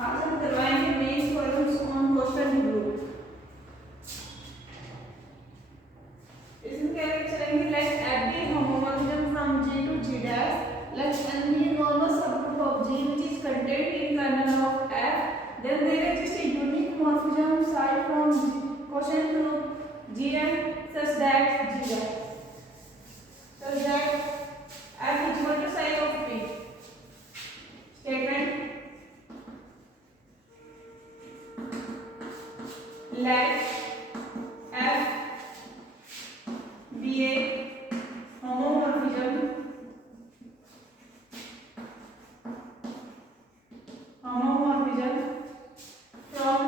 आज हम करवाएंगे mains columns on question group. इसमें क्या करेंगे, let every homomorphism from G to G dash, let N be a normal subgroup of G which is contained in kernel of F, then there exists a unique morphism psi from G quotient group Gn such that F is equal to psi of P. Statement: let F be a homomorphism from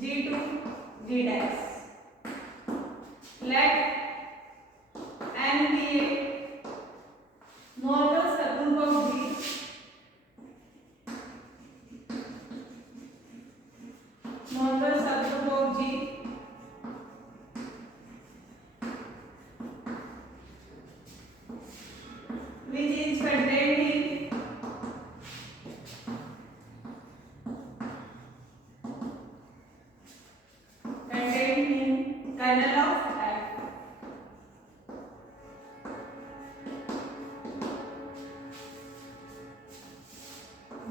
G to G dash. Let N be a normal subgroup of G which is contained in kernel of F.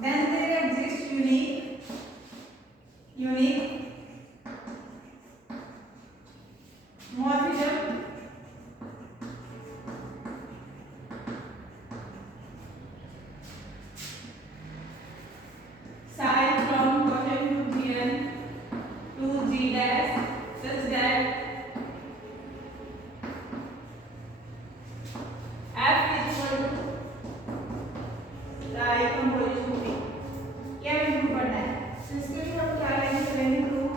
Then there exists unique morphism psi from quotient to Gn to G dash such that F is equal to psi composition P. क्या prove करना है? तो इसके लिए हम क्या करेंगे proof,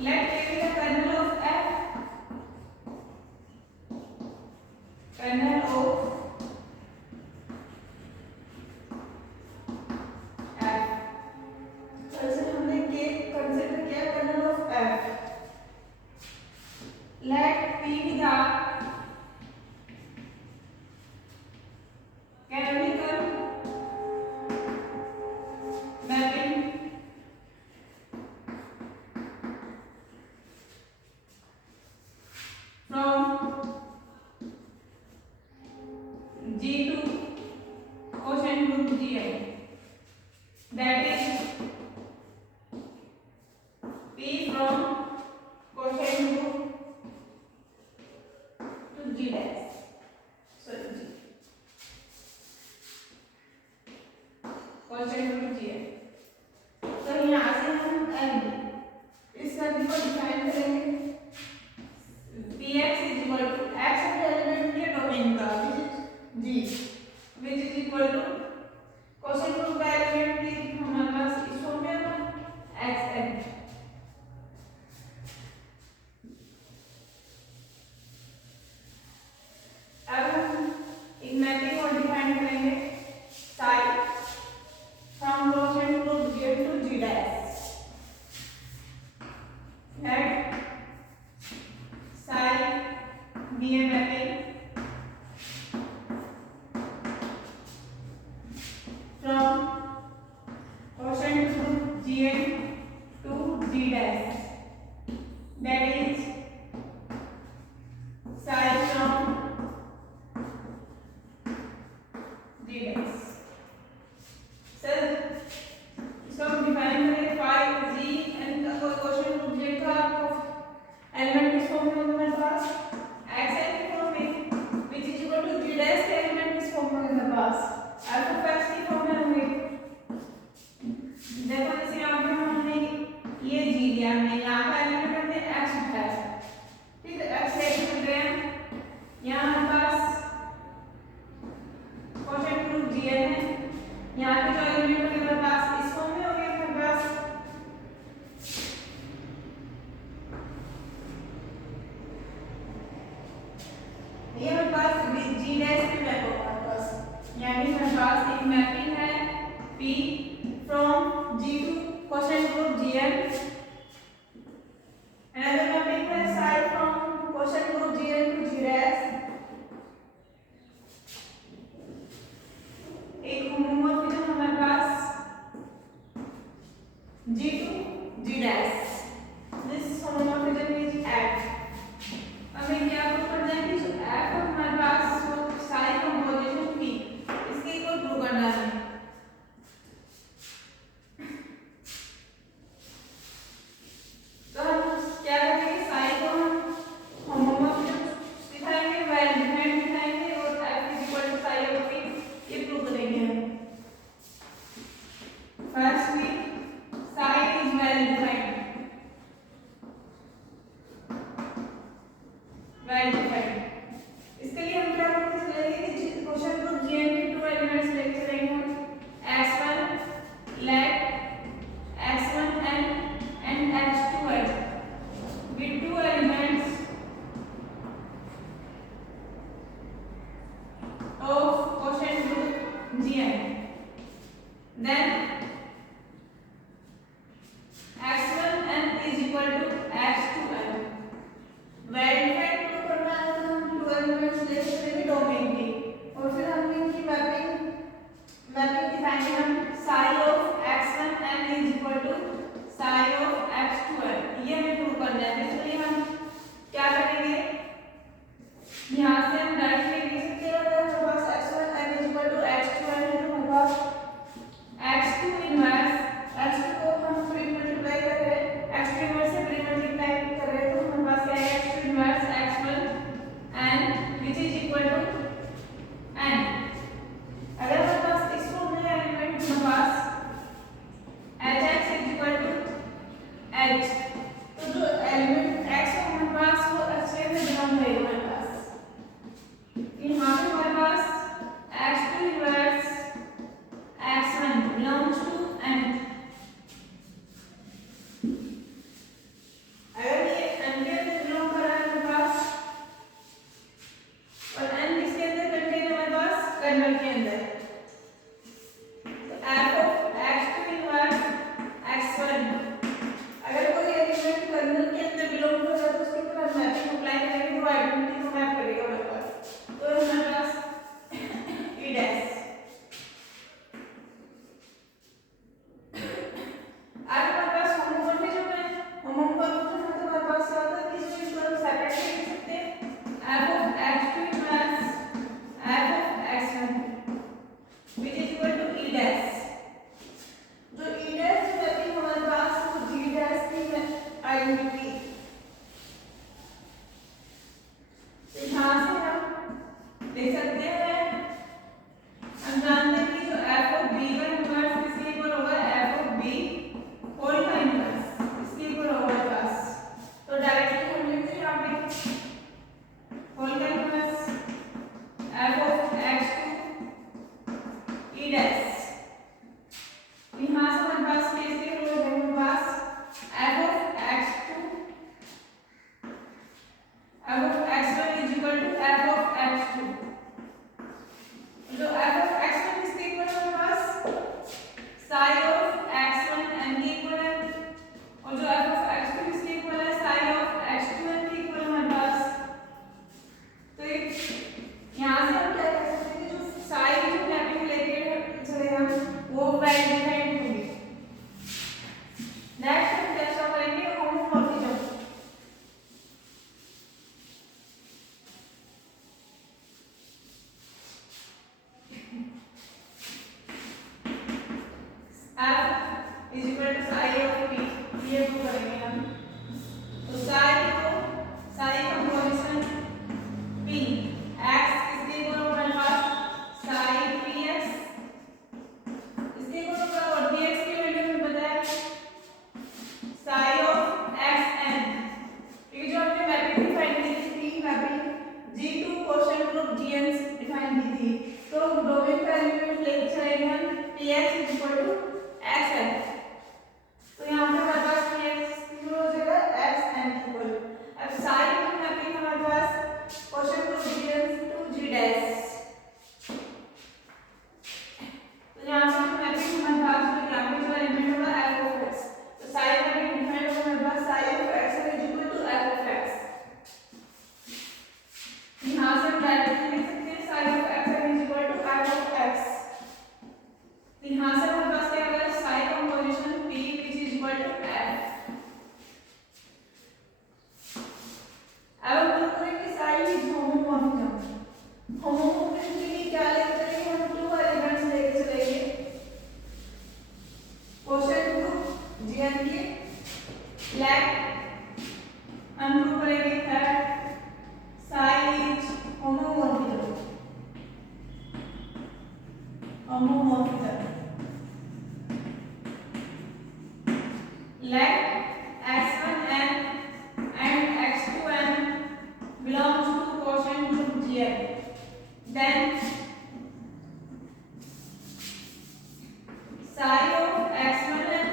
let A be the kernel of F, kernel of F. तो इसे हमने K कंसीडर किया kernel of F. Let P be the canonical mapping from G to quotient group Gi, that is P from quotient group to G dash, sorry G quotient group Gi. तो यहाँ से हम N इस शब्द को define करेंगे, Px is equal to x element के domain का G which is equal to question group का एलिमेंट की हमारे पास इस फॉर्म में है xn. अब हम एक मैपिंग और डिफाइन करेंगे psi from quotient group G to G dash. Let psi be a mapping from quotient group Gn to G dash, that is psi from G dash. Sir इसको हम define करें phi G n का question group G का element किस form में होगा मेरे पास xn की फॉर्म में, which is equal to G dash के एलिमेंट किस फॉर्म में होगा मेरे पास alpha of x की फॉर्म में होंगे. देखो जैसे यहाँ पे हमने ये G लिया, हमने यहाँ का एलिमेंट हमने x उठाया, ठीक है, x से मिल रहे हैं, यहाँ हमारे पास क्वेश्चन ग्रुप Gn है, यहाँ के जो एलिमेंट होंगे मेरे पास इस फॉर्म में होंगे मेरे पास. ये मेरे पास G dash पे मैप होगा मेरे पास, यानी मेरे पास एक मैपिंग है P from G to quotient group Gn, another mapping है psi from quotient group Gn to G dash. के अंदर। तो f of x2 inverse x1, अगर कोई एलिमेंट कर्नल के अंदर बिलोंग कर रहा है तो उसके ऊपर हम मैपिंग अप्लाई करेंगे तो आइडेंटिटी को मैप करेगा हमारे पास। तो हमारे पास e डैश। आगे हमारे पास होमोमॉर्फिज्म है। होमोमॉर्फिज्म में तो हमारे पास क्या होता है कि इसको हम सेपरेटली लिख सकते हैं f of x2 inverse f of x1 which is equal to e dash. जो e डैश की मैपिंग हमारे पास वो g डैश की आइडेंटिटी। तो यहाँ से हम देख सकते हैं, हम जानते हैं कि जो f ऑफ b का इनवर्स किसके इक्वल होगा, f ऑफ b होल का इनवर्स इसके इक्वल होगा हमारे पास। तो डायरेक्टली हम लिखते हैं यहाँ पे होल का inverse f of x2 e dash. यहाँ से हमारे पास किसके इक्वल होगा, हमारे पास f of x2 f of x1 is equal to f of x2। जो f of x1 किसके इक्वल है हमारे पास, psi of x1 n के इक्वल है, और जो f of x2 किसके इक्वल है, psi of x2 n के इक्वल है हमारे पास। तो यहाँ से हम क्या कर सकते हैं कि जो psi की जो मैपिंग लेके चले हम वो वैल्यू डिफाइन होगी। नेक्स्ट हम क्या स्टार्ट करेंगे, homomorphism. f is equal to psi of p, ये प्रूव करेंगे हम। तो psi का पोजीशन p x किसके इक्वल होगा हमारे पास, psi px इसके इक्वल होगा, और dx की वैल्यू हमें पता है psi of xn। ठीक है, जो हमने मैपिंग डिफाइन की थी, mapping G2 question group GN define की थी। तो डोमेन का एलिमेंट लेके चलेंगे हम px is equal to xn। तो यहाँ पे हमारे पास px इक्वल हो जाएगा xn इक्वल। अब psi की मैपिंग हमारे पास quotient group GN to g dash. तो यहाँ से मैपिंग हमारे पास जो यहाँ पे जो एलिमेंट होगा f of x, तो psi मैपिंग डिफाइन होगा हमारे पास psi of x is equal to f of x। यहाँ से हम डायरेक्टली लिख सकते हैं psi of x is equal to f of x। तो यहाँ से हमारे पास क्या होगा, psi का position p which is equal to f। अब हम प्रूव करेंगे psi is होमोमॉर्फिज्म। होमोमॉर्फिज्म के लिए क्या लेके चलेंगे, हम टू एलिमेंट्स लेके चलेंगे क्वेश्चन ग्रुप GN के। लेट हम प्रूव करेंगे that psi is homomorphism. Let x1n and x2n belongs to quotient group GN. Then psi of x1n,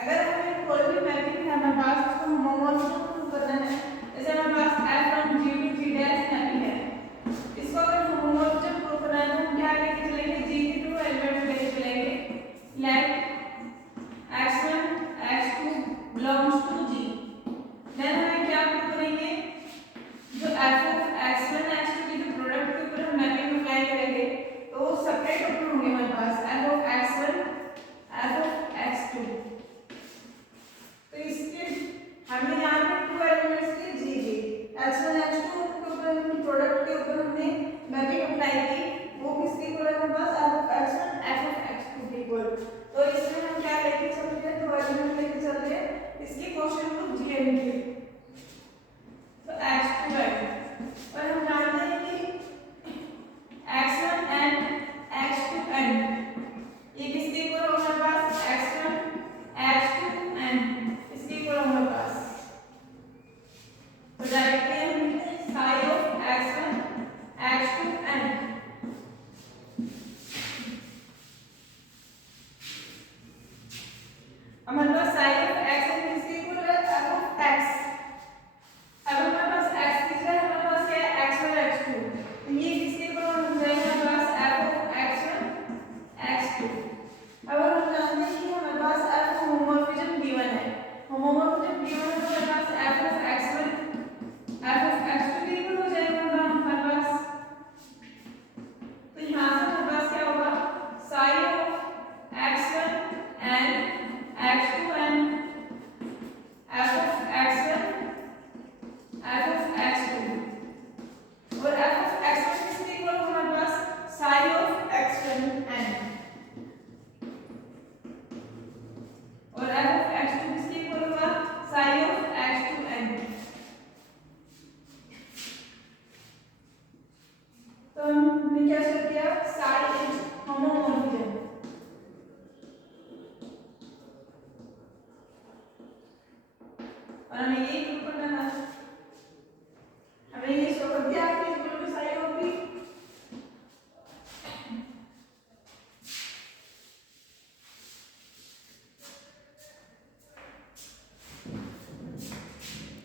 अगर हमें कोई भी मैपिंग है हमारे पास उसको होमोमॉर्फिज्म प्रूव करना है, जैसे हमारे पास f from g to g dash mapping है, इसको अगर होमोमॉर्फिज्म प्रूव करना है हमने क्या चेक किया, साई इज होमोमॉर्फिज्म। और हमें ये